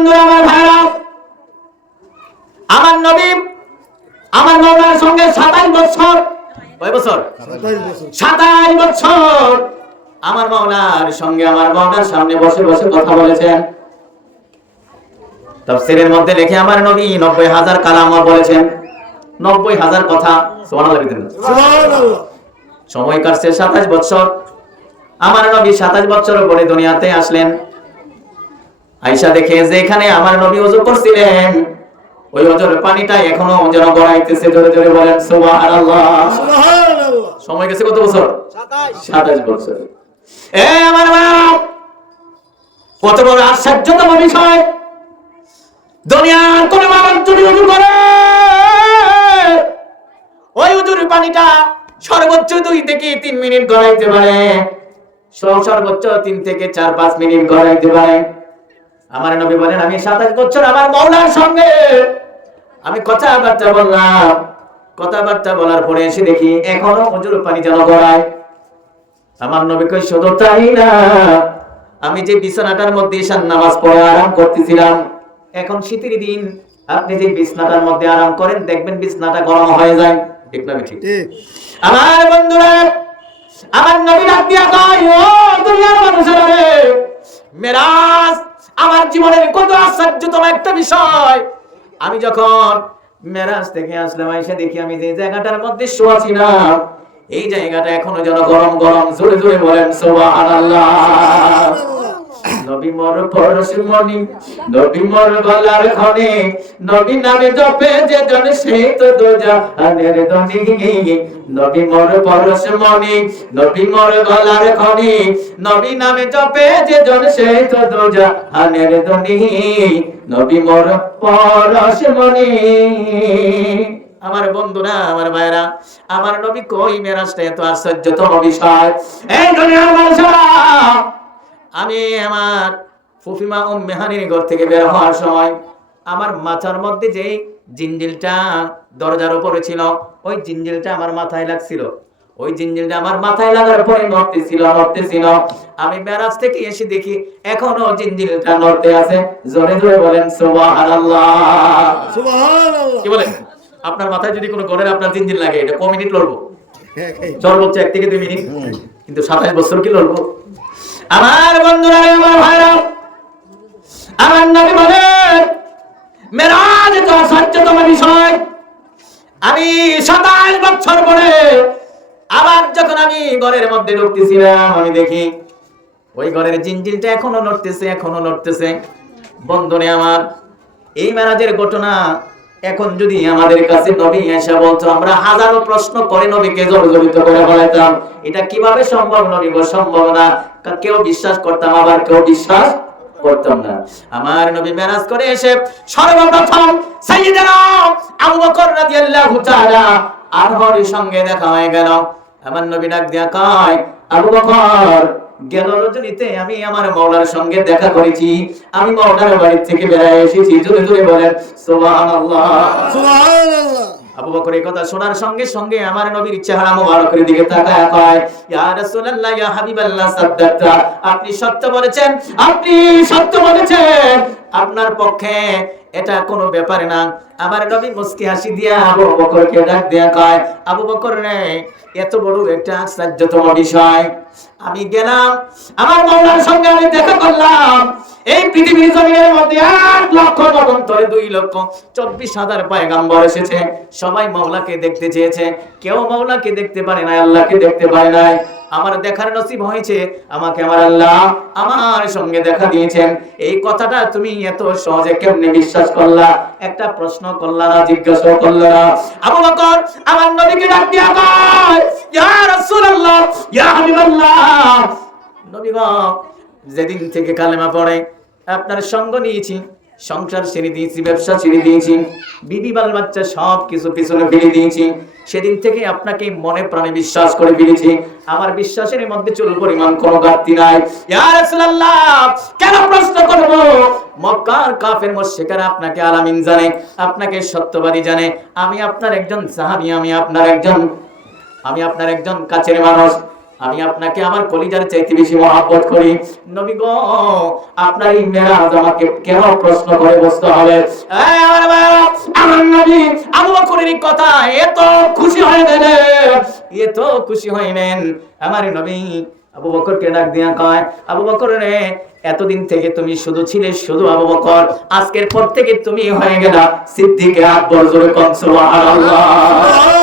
বন্ধু আমার ভাইরা আমার নবী আমার মৌলার সঙ্গে সাতাশ বছর। কয় বছর? সাতাশ বছর। আমার মৌলার সঙ্গে আমার মৌলার সামনে বসে বসে কথা বলেছেন। তফসিরের মধ্যে লিখে আমার নবী নব্বই হাজার কালাম বলেছেন। নব্বই হাজার কথা সুবহানাল্লাহ বিদিন। সময় কাটছে সাতাশ বছর। আমার নবী সাতাশ বছর পরে দুনিয়াতে আসলেন। আইসা দেখে যে এখানে আমার নবী ওযু করছিলেন ওই ওজোর পানিটা এখনও যেন গড়াইতেছে জোরে জোরে বলেন সুবহানাল্লাহ। সময় গেছে কত বছর? সাতাশ বছর। এ আমার বাপ! কত বড় আশ্চর্যতম বিষয়। দুনিয়ার কোন মানুষ যদি উজু করে ওই উজুর পানিটা সর্বোচ্চ দুই থেকে তিন মিনিট গড়াইতে পারে। সর্বোচ্চ তিন থেকে চার পাঁচ মিনিট গড়াইতে পারে। আমার নবী বলেন আমি সাতাশ বছর আমার মৌলার সঙ্গে। আমি কথাবার্তা বললাম। কথাবার্তা বলার পরে এসে দেখি এখনও উজুর পানি যেন গড়ায়। আমার নবী কই শুধু তাই না আমি যে বিছানাটার মধ্যে ঈশান নামাজ পড়ে আরাম করতেছিলাম এখন শীতের দিন আপনি যে বিছনাটার মধ্যে আরাম করেন দেখবেন বিছনাটা গরম হয়ে যায়। ঠিক না ঠিক। আমার বন্ধুরা আমার নবী ডাক দিয়া কয় ও দুনিয়ার মানুষেরা মেরাজ আমার জীবনের কত আশ্চর্যতম একটা বিষয়। আমি যখন মেরাজ থেকে আসলাম, এসে দেখি আমি যে জায়গাটার মধ্যে শোয়া ছিলাম, এই জায়গাটা এখনও যেন গরম গরম, জোরে জোরে বলেন, সুবহানাল্লাহ। নবী মোর পরশমণি নবী মোর গলার খনে, নবী নামে জপে যে জন সেই তো দোজা আনের দনি নবী মোর পরশমণি নবী মোর গলার খনে, নবী নামে জপে যে জন সেই তো দোজা আনের দনি নবী মোর পরশমণি আমার বন্ধুরা, আমার ভাইরা আমার নবী কই মেরাজটা এত আশ্চর্যতম বিষয়? এই দুনিয়ার মানুষরা আমি আমার ফুফিমা ও মেহানির ঘর থেকে বের হওয়ার সময় আমার মাথার মধ্যে যে জিঞ্জিলটা দরজার উপরে ছিল ওই জিঞ্জিলটা আমার মাথায় লাগছিল। ওই জিঞ্জিলটা আমার মাথায় লাগার পরে নড়তেছিল নড়তেছিল আমি ব্যারাজ থেকে এসে দেখি এখনও জিঞ্জিলটা নড়তে আছে। জোরে জোরে বলেন সুবহানাল্লাহ। কি বলেন? আপনার মাথায় যদি কোনো গড়ের আপনার জিঞ্জিল লাগে এটা ক মিনিট লড়বো? সর্বোচ্চ এক থেকে দুই মিনিট। কিন্তু সাতাশ বছর কি লড়বো? আমার বন্ধুরা, আমার ভাইরা, আমার নবী বলেন মেরাজ তো সত্যতম বিষয়। আমি সাতাশ বছর পরে আবার যখন আমি ঘরের মধ্যে ঢুকতেছিলাম, আমি দেখি ওই ঘরের জিনজিলটা এখনও নড়তেছে এখনও নড়তেছে বন্ধনে আমার, এই মেরাজের ঘটনা এখন যদি আমাদের কাছে নবী এসে বলতো, আমরা হাজারো প্রশ্ন করে নবীকে জড়জড়িত করে বলাইতাম। এটা কীভাবে সম্ভব নবী? সম্ভব না। কেউ বিশ্বাস করতাম, আবার কেউ বিশ্বাস করতাম না। আমার নবী মেরাজ করে এসে সর্বপ্রথম সাইয়েদনা আবু বকর রাদিয়াল্লাহু তাআলা সঙ্গে দেখা হয়ে গেল। আমার নবী ডাক দিয়া কয়, আবু বকর গেল রজনীতে আমি আমার সঙ্গে দেখা করেছি। আমি বাড়ি থেকে বেড়ায় এসেছি জোরে জোরে বলেন সুবহানাল্লাহ। আবু বকর এই কথা শোনার সঙ্গে সঙ্গে আমার নবীর চেহারা মোবারকের দিকে তাকায় কয় ইয়া রাসূলুল্লাহ ইয়া হাবিবাল্লাহ সাদ্দাকতা আপনি সত্য বলেছেন আপনি সত্য বলেছেন। আপনার পক্ষে এটা কোনো ব্যাপার না। আমার নবী মুস্কি হাসি দিয়া আবু বকরকে ডাক দিয়া কয়, আবু বকর রে, এত বড় একটা আশ্চর্যতম বিষয়। আমি গেলাম, আমার মৌলার সঙ্গে আমি দেখা করলাম। এই পৃথিবীর জমিনের মধ্যে এক লক্ষ মগন্তরে দুই লক্ষ চব্বিশ হাজার পয়গাম্বর এসেছে। সবাই মৌলাকে দেখতে চেয়েছে। কেউ মৌলাকে দেখতে পারে নাই, আল্লাহকে দেখতে পারে নাই। আমার দেখার নসিব হয়েছে, আমাকে আমার আল্লাহ আমার সঙ্গে দেখা দিয়েছেন। এই কথাটা তুমি এত সহজে কেমনে বিশ্বাস করলা? একটা প্রশ্ন করলা না, জিজ্ঞাসা করলা না। আবু বকর, আমার নবীকে ডাক দিয়া কয়, ইয়া রাসূলুল্লাহ, ইয়া হাবিবাল্লাহ। নবী গো, যেদিন থেকে কালেমা পড়ে, আপনার সঙ্গ নিয়েছি, সংসার ছেড়ে দিয়েছি, ব্যবসা ছেড়ে দিয়েছি, বিবি বাল বাচ্চা সব কিছু পিছনে ফেলে দিয়েছি। সেদিন থেকে আপনাকে মনে প্রাণে বিশ্বাস করে ফেলেছি। আমার বিশ্বাসের মধ্যে চুল পরিমাণ কোনো ঘাটতি নাই। কেন প্রশ্ন করব? মক্কার কাফের আপনাকে আলামিন জানে, আপনাকে সত্যবাদী জানে। আমি আপনার একজন সাহাবী, আমি আপনার একজন আমি আপনার একজন কাছের মানুষ। আমি আপনাকে আমার কলিজার চাইতে বেশি মহাব্বত করি। নবী গো, আপনার এই মেরাজ আমাকে কেন প্রশ্ন করে বসতে হবে? আমার নবী আবু বকরের কথা এত খুশি হয়ে গেলেন। এত খুশি হইলেন আমার নবী আবু বকরকে ডাক দিয়া কয়, আবু বকর রে, এতদিন থেকে তুমি শুধু ছিলে, শুধু আবু বকর। আজকের পর থেকে তুমি হয়ে গেলা সিদ্দিকে আকবর জোরে কন সুবহানাল্লাহ।